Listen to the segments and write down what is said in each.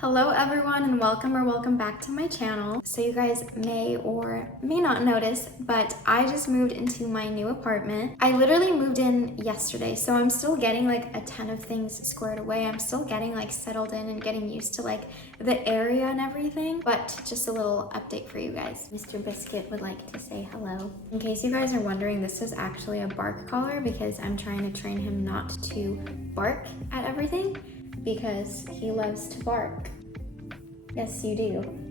Hello everyone and welcome back to my channel. So you guys may or may not notice, but I just moved into my new apartment. I literally moved in yesterday, so I'm still getting like a ton of things squared away. I'm still getting like settled in and getting used to like the area and everything, but just a little update for you guys. Mr. Biscuit would like to say hello. In case you guys are wondering, this is actually a bark collar because I'm trying to train him not to bark at everything, because he loves to bark. Yes, you do.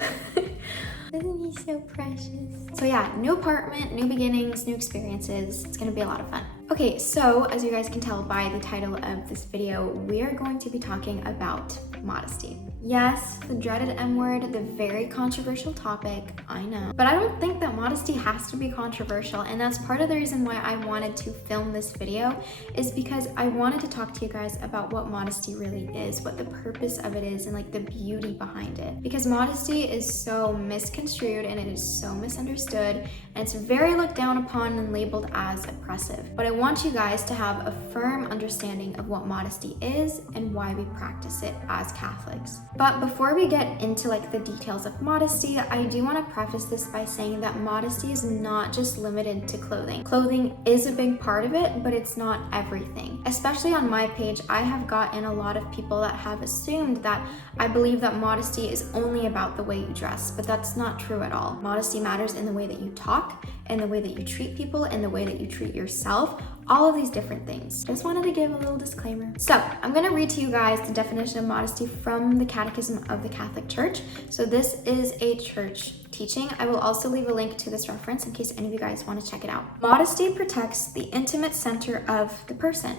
Isn't he so precious? So yeah, new apartment, new beginnings, new experiences. It's gonna be a lot of fun. Okay, so as you guys can tell by the title of this video, we are going to be talking about modesty. Yes, the dreaded M word, the very controversial topic, I know. But I don't think that modesty has to be controversial, and that's part of the reason why I wanted to film this video, is because I wanted to talk to you guys about what modesty really is, what the purpose of it is, and like the beauty behind it. Because modesty is so misconstrued and it is so misunderstood, and it's very looked down upon and labeled as oppressive. But I want you guys to have a firm understanding of what modesty is and why we practice it as Catholics. But before we get into like the details of modesty, I do want to preface this by saying that modesty is not just limited to clothing. Clothing is a big part of it, but it's not everything. Especially on my page, I have gotten a lot of people that have assumed that I believe that modesty is only about the way you dress, but that's not true at all. Modesty matters in the way that you talk, in the way that you treat people, in the way that you treat yourself, all of these different things. Just wanted to give a little disclaimer. So I'm gonna read to you guys the definition of modesty from the Catechism of the Catholic Church. So this is a church teaching. I will also leave a link to this reference in case any of you guys want to check it out. Modesty protects the intimate center of the person.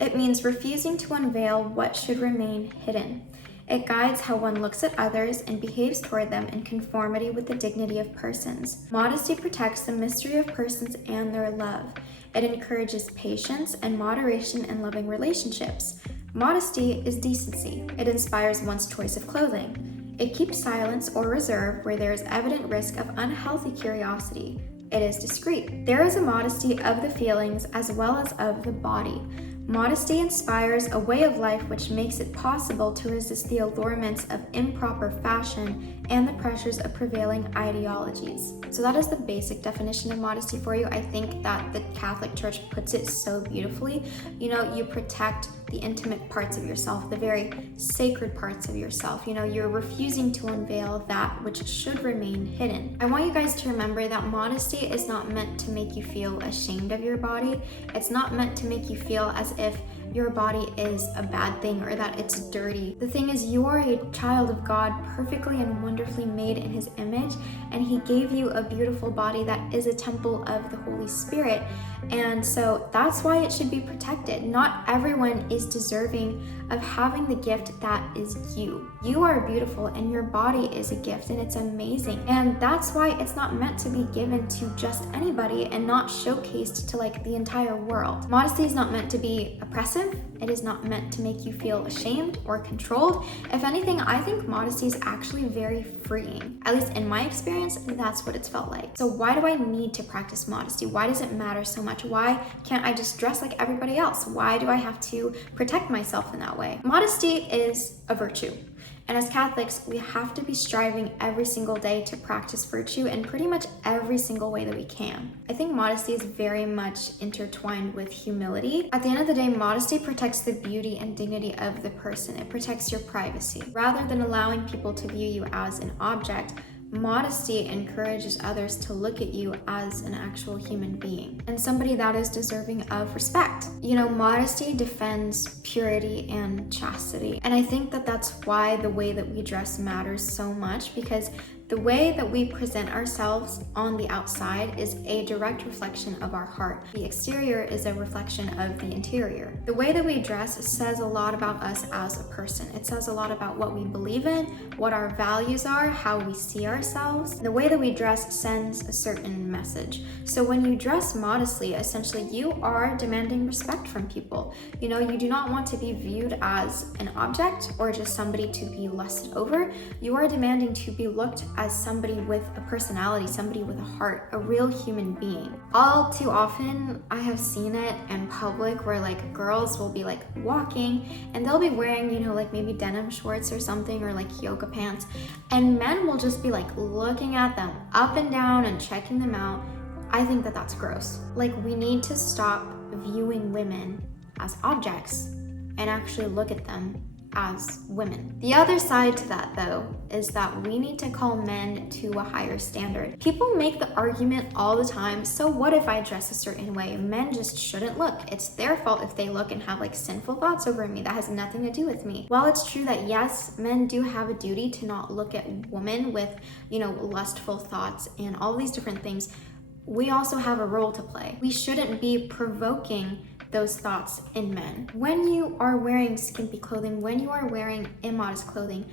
It means refusing to unveil what should remain hidden. It guides how one looks at others and behaves toward them in conformity with the dignity of persons. Modesty protects the mystery of persons and their love. It encourages patience and moderation in loving relationships. Modesty is decency. It inspires one's choice of clothing. It keeps silence or reserve where there is evident risk of unhealthy curiosity. It is discreet. There is a modesty of the feelings as well as of the body. Modesty inspires a way of life which makes it possible to resist the allurements of improper fashion and the pressures of prevailing ideologies. So that is the basic definition of modesty for you. I think that the Catholic Church puts it so beautifully. You know, you protect the intimate parts of yourself, the very sacred parts of yourself. You know, you're refusing to unveil that which should remain hidden. I want you guys to remember that modesty is not meant to make you feel ashamed of your body. It's not meant to make you feel as if your body is a bad thing or that it's dirty. The thing is, you are a child of God, perfectly and wonderfully made in His image, and He gave you a beautiful body that is a temple of the Holy Spirit. And so that's why it should be protected. Not everyone is deserving of having the gift that is you. You are beautiful and your body is a gift and it's amazing. And that's why it's not meant to be given to just anybody and not showcased to like the entire world. Modesty is not meant to be oppressive. It is not meant to make you feel ashamed or controlled. If anything, I think modesty is actually very freeing. At least in my experience, that's what it's felt like. So why do I need to practice modesty? Why does it matter so much? Why can't I just dress like everybody else? Why do I have to protect myself in that way? Modesty is a virtue. And as Catholics, we have to be striving every single day to practice virtue in pretty much every single way that we can. I think modesty is very much intertwined with humility. At the end of the day, modesty protects the beauty and dignity of the person. It protects your privacy. Rather than allowing people to view you as an object, modesty encourages others to look at you as an actual human being and somebody that is deserving of respect. You know, modesty defends purity and chastity. And I think that that's why the way that we dress matters so much, because the way that we present ourselves on the outside is a direct reflection of our heart. The exterior is a reflection of the interior. The way that we dress says a lot about us as a person. It says a lot about what we believe in, what our values are, how we see ourselves. The way that we dress sends a certain message. So when you dress modestly, essentially you are demanding respect from people. You know, you do not want to be viewed as an object or just somebody to be lusted over. You are demanding to be looked as somebody with a personality, somebody with a heart, a real human being. All too often, I have seen it in public where like girls will be like walking and they'll be wearing, you know, like maybe denim shorts or something, or like yoga pants, and men will just be like looking at them up and down and checking them out. I think that that's gross. Like, we need to stop viewing women as objects and actually look at them as women. The other side to that, though, is that we need to call men to a higher standard. People make the argument all the time, so what if I dress a certain way? Men just shouldn't look. It's their fault if they look and have like sinful thoughts over me. That has nothing to do with me. While it's true that yes, men do have a duty to not look at women with, you know, lustful thoughts and all these different things, we also have a role to play. We shouldn't be provoking those thoughts in men. When you are wearing skimpy clothing, when you are wearing immodest clothing,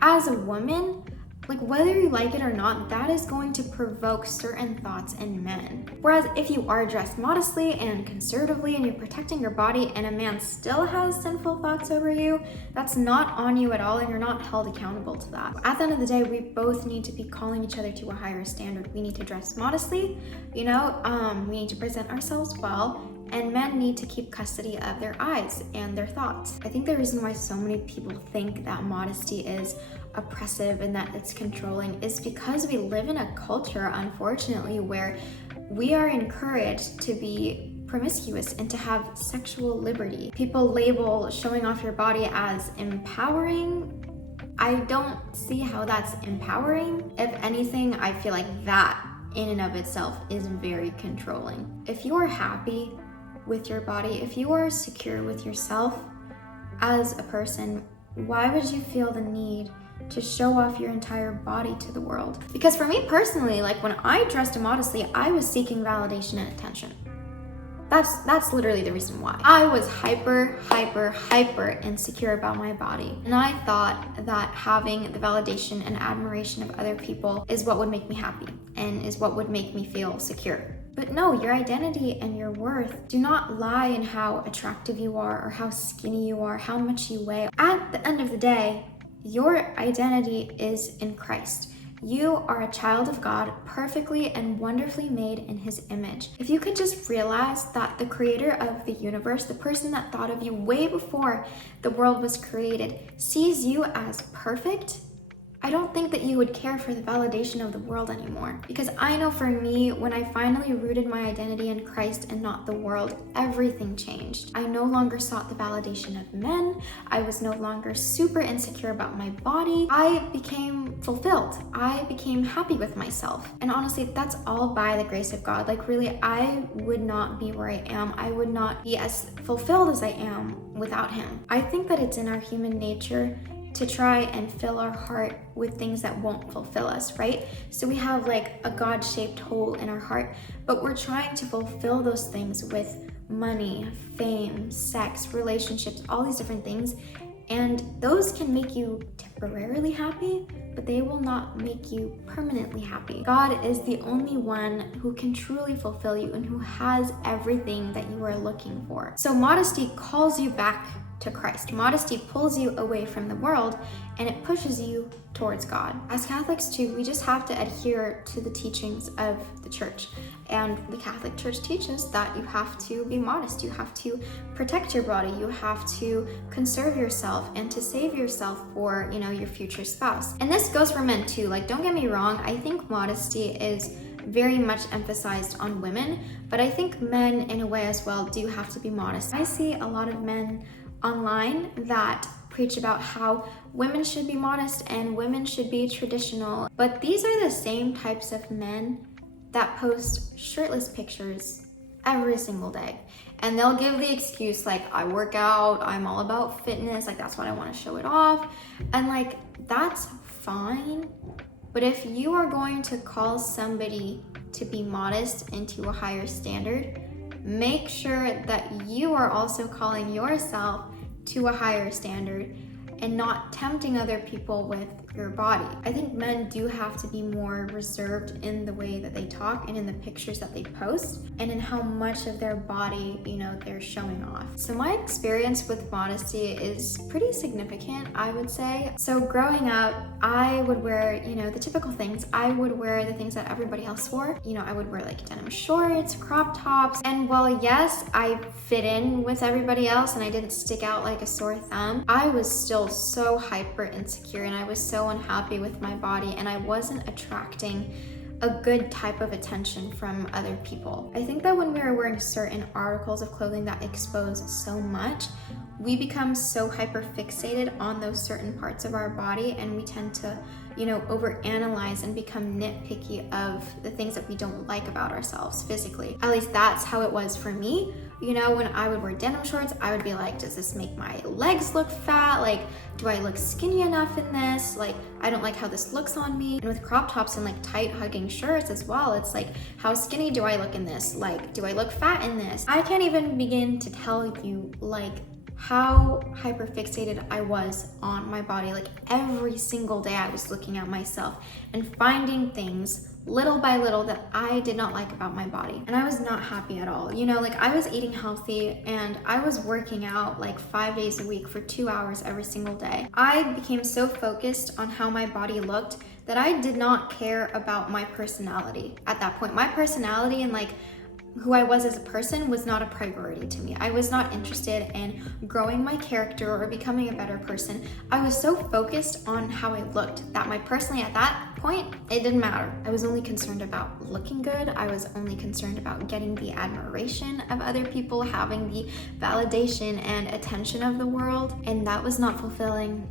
as a woman, like whether you like it or not, that is going to provoke certain thoughts in men. Whereas if you are dressed modestly and conservatively and you're protecting your body and a man still has sinful thoughts over you, that's not on you at all and you're not held accountable to that. At the end of the day, we both need to be calling each other to a higher standard. We need to dress modestly, you know, we need to present ourselves well, and men need to keep custody of their eyes and their thoughts. I think the reason why so many people think that modesty is oppressive and that it's controlling is because we live in a culture, unfortunately, where we are encouraged to be promiscuous and to have sexual liberty. People label showing off your body as empowering. I don't see how that's empowering. If anything, I feel like that in and of itself is very controlling. If you are happy with your body, if you are secure with yourself as a person, why would you feel the need to show off your entire body to the world? Because for me personally, like when I dressed immodestly, I was seeking validation and attention. That's literally the reason why. I was hyper insecure about my body. And I thought that having the validation and admiration of other people is what would make me happy and is what would make me feel secure. But no, your identity and your worth do not lie in how attractive you are or how skinny you are, how much you weigh. At the end of the day, your identity is in Christ. You are a child of God, perfectly and wonderfully made in His image. If you could just realize that the creator of the universe, the person that thought of you way before the world was created, sees you as perfect, I don't think that you would care for the validation of the world anymore. Because I know for me, when I finally rooted my identity in Christ and not the world, everything changed. I no longer sought the validation of men. I was no longer super insecure about my body. I became fulfilled. I became happy with myself. And honestly, that's all by the grace of God. Like really, I would not be where I am. I would not be as fulfilled as I am without Him. I think that it's in our human nature to try and fill our heart with things that won't fulfill us, right? So we have like a God-shaped hole in our heart, but we're trying to fulfill those things with money, fame, sex, relationships, all these different things. And those can make you temporarily happy, but they will not make you permanently happy. God is the only one who can truly fulfill you and who has everything that you are looking for. So modesty calls you back to Christ. Modesty pulls you away from the world and it pushes you towards God. As Catholics too, we just have to adhere to the teachings of the church. And the Catholic Church teaches that you have to be modest, you have to protect your body, you have to conserve yourself and to save yourself for, you know, your future spouse. And this goes for men too. Like, don't get me wrong, I think modesty is very much emphasized on women, but I think men in a way as well do have to be modest. I see a lot of men online that preach about how women should be modest and women should be traditional, but these are the same types of men that post shirtless pictures every single day, and they'll give the excuse like, I work out, I'm all about fitness, like that's what I want to show it off. And like, that's fine, but if you are going to call somebody to be modest and to a higher standard, make sure that you are also calling yourself to a higher standard and not tempting other people with your body. I think men do have to be more reserved in the way that they talk and in the pictures that they post and in how much of their body, they're showing off. So my experience with modesty is pretty significant, I would say. So growing up, I would wear, the typical things. I would wear the things that everybody else wore. I would wear like denim shorts, crop tops, and while yes, I fit in with everybody else and I didn't stick out like a sore thumb, I was still so hyper insecure and I was so unhappy with my body and I wasn't attracting a good type of attention from other people. I think that when we are wearing certain articles of clothing that expose so much, we become so hyper fixated on those certain parts of our body and we tend to, overanalyze and become nitpicky of the things that we don't like about ourselves physically. At least that's how it was for me. When I would wear denim shorts, I would be like, does this make my legs look fat? Like, do I look skinny enough in this? Like, I don't like how this looks on me. And with crop tops and like tight hugging shirts as well, it's like, how skinny do I look in this? Like, do I look fat in this? I can't even begin to tell you like how hyperfixated I was on my body. Like every single day I was looking at myself and finding things little by little that I did not like about my body. And I was not happy at all. I was eating healthy and I was working out like 5 days a week for 2 hours every single day. I became so focused on how my body looked that I did not care about my personality at that point. My personality and like who I was as a person was not a priority to me. I was not interested in growing my character or becoming a better person. I was so focused on how I looked that my personality at that point, it didn't matter. I was only concerned about looking good. I was only concerned about getting the admiration of other people, having the validation and attention of the world, and that was not fulfilling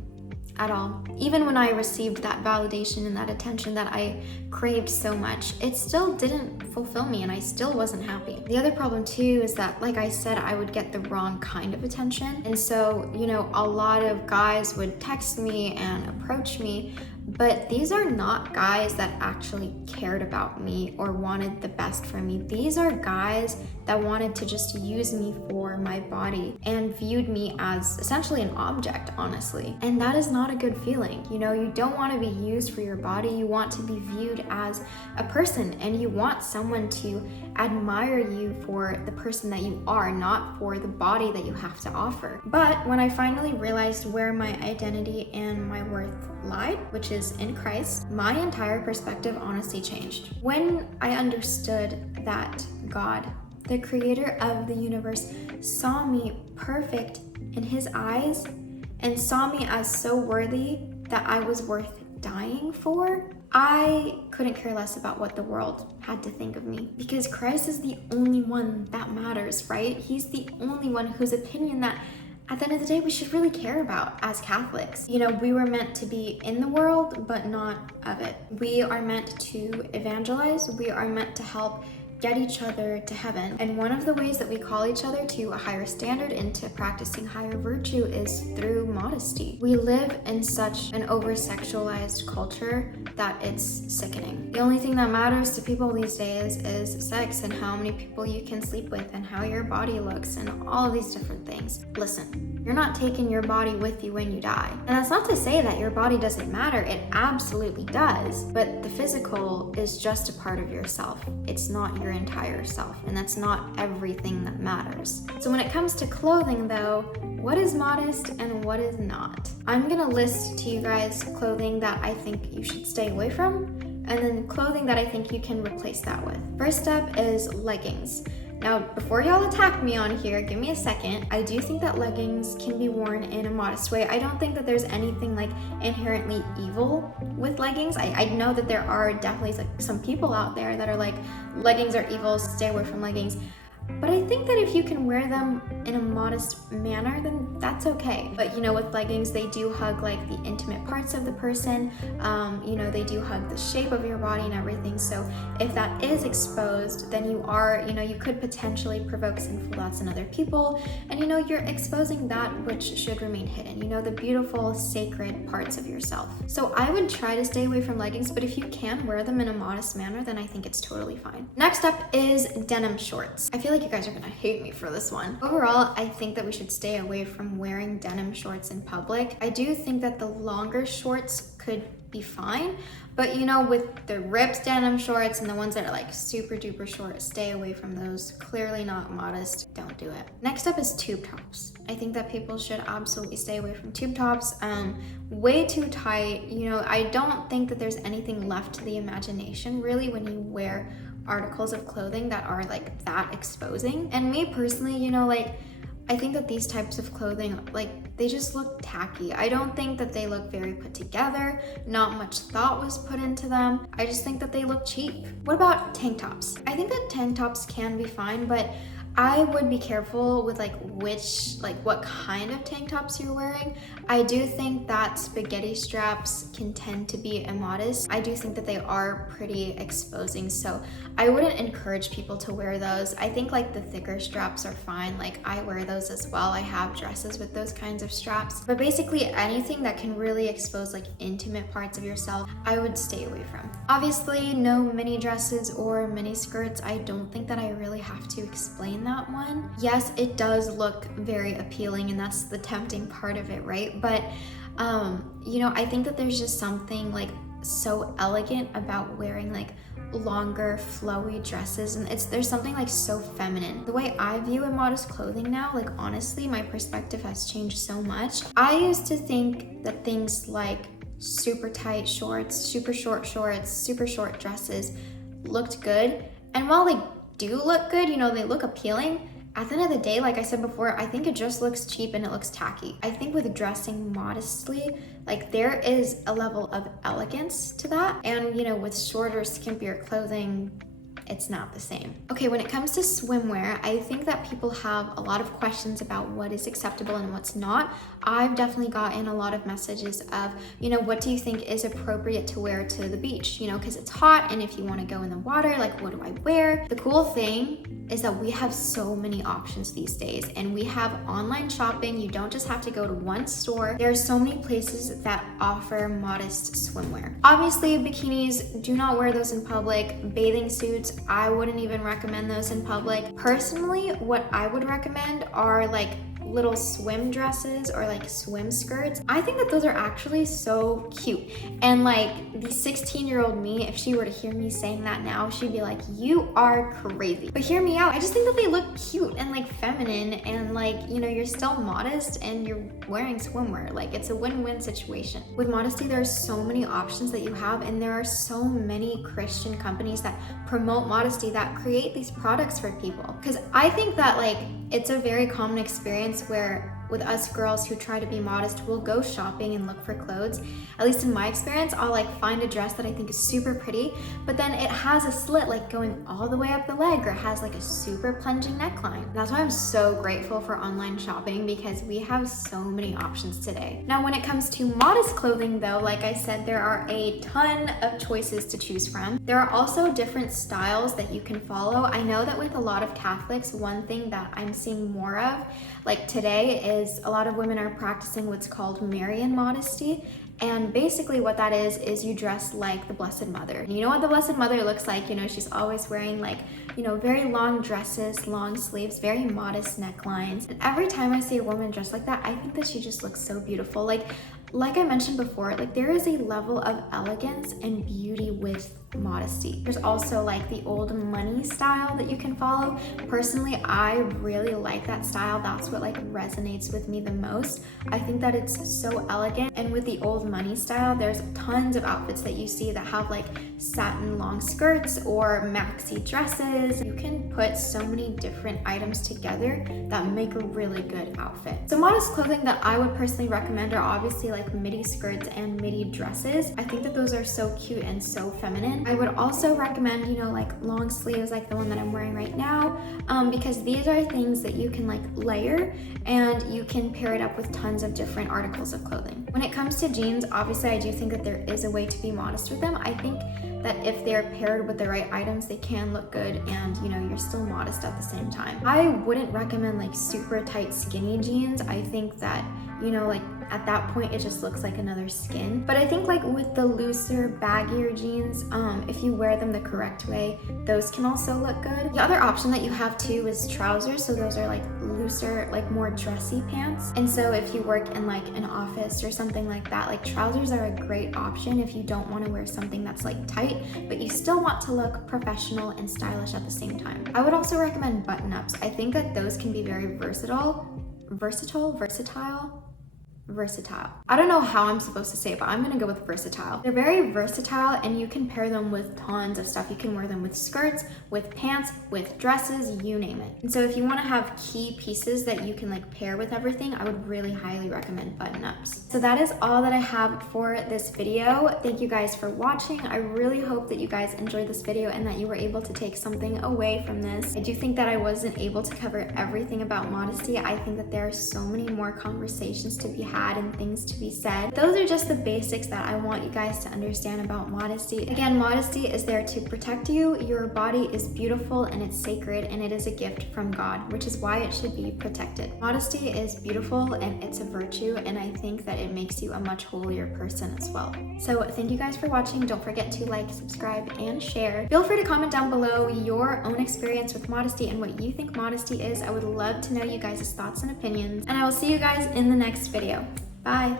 at all. Even when I received that validation and that attention that I craved so much, it still didn't fulfill me and I still wasn't happy. The other problem too is that, like I said, I would get the wrong kind of attention. And so, a lot of guys would text me and approach me, but these are not guys that actually cared about me or wanted the best for me. These are guys that wanted to just use me for my body and viewed me as essentially an object, honestly. And that is not a good feeling. You don't want to be used for your body. You want to be viewed as a person and you want someone to admire you for the person that you are, not for the body that you have to offer. But when I finally realized where my identity and my worth lied, which is in Christ, my entire perspective honestly changed. When I understood that God, the creator of the universe, saw me perfect in his eyes and saw me as so worthy that I was worth dying for, I couldn't care less about what the world had to think of me, because Christ is the only one that matters, right? He's the only one whose opinion that at the end of the day, we should really care about as Catholics. We were meant to be in the world, but not of it. We are meant to evangelize. We are meant to help get each other to heaven. And one of the ways that we call each other to a higher standard and to practicing higher virtue is through modesty. We live in such an over-sexualized culture that it's sickening. The only thing that matters to people these days is sex and how many people you can sleep with and how your body looks and all of these different things. Listen, you're not taking your body with you when you die. And that's not to say that your body doesn't matter. It absolutely does. But the physical is just a part of yourself. It's not your entire self, and that's not everything that matters. So when it comes to clothing though, what is modest and what is not? I'm gonna list to you guys clothing that I think you should stay away from, and then clothing that I think you can replace that with. First up is leggings. Now, before y'all attack me on here, give me a second. I do think that leggings can be worn in a modest way. I don't think that there's anything like inherently evil with leggings. I know that there are definitely like some people out there that are like, leggings are evil, stay away from leggings. But I think that if you can wear them in a modest manner, then that's okay. But with leggings, they do hug like the intimate parts of the person. They do hug the shape of your body and everything. So if that is exposed, then you are, you could potentially provoke sinful thoughts in other people. And you're exposing that which should remain hidden, the beautiful, sacred parts of yourself. So I would try to stay away from leggings, but if you can wear them in a modest manner, then I think it's totally fine. Next up is denim shorts. I feel like you guys are gonna hate me for this one. Overall, overall, I think that we should stay away from wearing denim shorts in public. I do think that the longer shorts could be fine, but you know, with the ripped denim shorts and the ones that are like super duper short, stay away from those. Clearly not modest, don't do it. Next up is tube tops. I think that people should absolutely stay away from tube tops. Way too tight. You know, I don't think that there's anything left to the imagination really when you wear articles of clothing that are like that exposing. And me personally, you know, like I think that these types of clothing, like they just look tacky. I don't think that they look very put together. Not much thought was put into them. I just think that they look cheap. What about tank tops? I think that tank tops can be fine, but I would be careful with what kind of tank tops you're wearing. I do think that spaghetti straps can tend to be immodest. I do think that they are pretty exposing, so I wouldn't encourage people to wear those. I think like the thicker straps are fine. Like I wear those as well. I have dresses with those kinds of straps, but basically anything that can really expose like intimate parts of yourself, I would stay away from. Obviously, no mini dresses or mini skirts. I don't think that I really have to explain that one. Yes, it does look very appealing and that's the tempting part of it, right? But you know, I think that there's just something like so elegant about wearing like longer flowy dresses, and there's something like so feminine. The way I view immodest clothing now, like honestly, my perspective has changed so much. I used to think that things like super tight shorts, super short shorts, super short dresses looked good, and while they do look good, you know, they look appealing, at the end of the day, like I said before, I think it just looks cheap and it looks tacky. I think with dressing modestly, like there is a level of elegance to that, and you know, with shorter, skimpier clothing, it's not the same. Okay, when it comes to swimwear, I think that people have a lot of questions about what is acceptable and what's not. I've definitely gotten a lot of messages of, you know, what do you think is appropriate to wear to the beach? You know, because it's hot, and if you want to go in the water, like what do I wear? The cool thing is that we have so many options these days, and we have online shopping. You don't just have to go to one store. There are so many places that offer modest swimwear. Obviously, bikinis, do not wear those in public. Bathing suits, I wouldn't even recommend those in public. Personally, what I would recommend are like little swim dresses or like swim skirts. I think that those are actually so cute. And like the 16-year-old me, if she were to hear me saying that now, she'd be like, you are crazy. But hear me out. I just think that they look cute and like feminine, and like, you know, you're still modest and you're wearing swimwear. Like it's a win-win situation. With Modesty, there are so many options that you have, and there are so many Christian companies that promote modesty that create these products for people. Because I think that like it's a very common experience where with us girls who try to be modest, we'll go shopping and look for clothes. At least in my experience, I'll like find a dress that I think is super pretty, but then it has a slit like going all the way up the leg, or it has like a super plunging neckline. That's why I'm so grateful for online shopping, because we have so many options today. Now, when it comes to modest clothing though, like I said, there are a ton of choices to choose from. There are also different styles that you can follow. I know that with a lot of Catholics, one thing that I'm seeing more of, like today, is a lot of women are practicing what's called Marian modesty. And basically what that is you dress like the Blessed Mother. And you know what the Blessed Mother looks like? You know, she's always wearing like, you know, very long dresses, long sleeves, very modest necklines. And every time I see a woman dressed like that, I think that she just looks so beautiful. Like I mentioned before, like there is a level of elegance and beauty with modesty. There's also like the old money style that you can follow. Personally, I really like that style. That's what like resonates with me the most. I think that it's so elegant. And with the old money style, there's tons of outfits that you see that have like satin long skirts or maxi dresses. You can put so many different items together that make a really good outfit. So modest clothing that I would personally recommend are obviously like midi skirts and midi dresses. I think that those are so cute and so feminine. I would also recommend, you know, like long sleeves like the one that I'm wearing right now, because these are things that you can like layer and you can pair it up with tons of different articles of clothing. When it comes to jeans, obviously I do think that there is a way to be modest with them. I think that if they're paired with the right items, they can look good and, you know, you're still modest at the same time. I wouldn't recommend like super tight skinny jeans. I think that, you know, like at that point it just looks like another skin. But I think like with the looser, baggier jeans, if you wear them the correct way, those can also look good. The other option that you have too is trousers. So those are like looser, like more dressy pants. And so if you work in like an office or something like that, like trousers are a great option if you don't want to wear something that's like tight, but you still want to look professional and stylish at the same time. I would also recommend button-ups. I think that those can be very versatile. I don't know how I'm supposed to say it, but I'm gonna go with versatile. They're very versatile and you can pair them with tons of stuff. You can wear them with skirts, with pants, with dresses, you name it. And so if you wanna have key pieces that you can like pair with everything, I would really highly recommend button-ups. So that is all that I have for this video. Thank you guys for watching. I really hope that you guys enjoyed this video and that you were able to take something away from this. I do think that I wasn't able to cover everything about modesty. I think that there are so many more conversations to be had and things to be said. Those are just the basics that I want you guys to understand about modesty. Again, modesty is there to protect you. Your body is beautiful and it's sacred and it is a gift from God, which is why it should be protected. Modesty is beautiful and it's a virtue, and I think that it makes you a much holier person as well. So thank you guys for watching. Don't forget to like, subscribe, and share. Feel free to comment down below your own experience with modesty and what you think modesty is. I would love to know you guys' thoughts and opinions, and I will see you guys in the next video. Bye.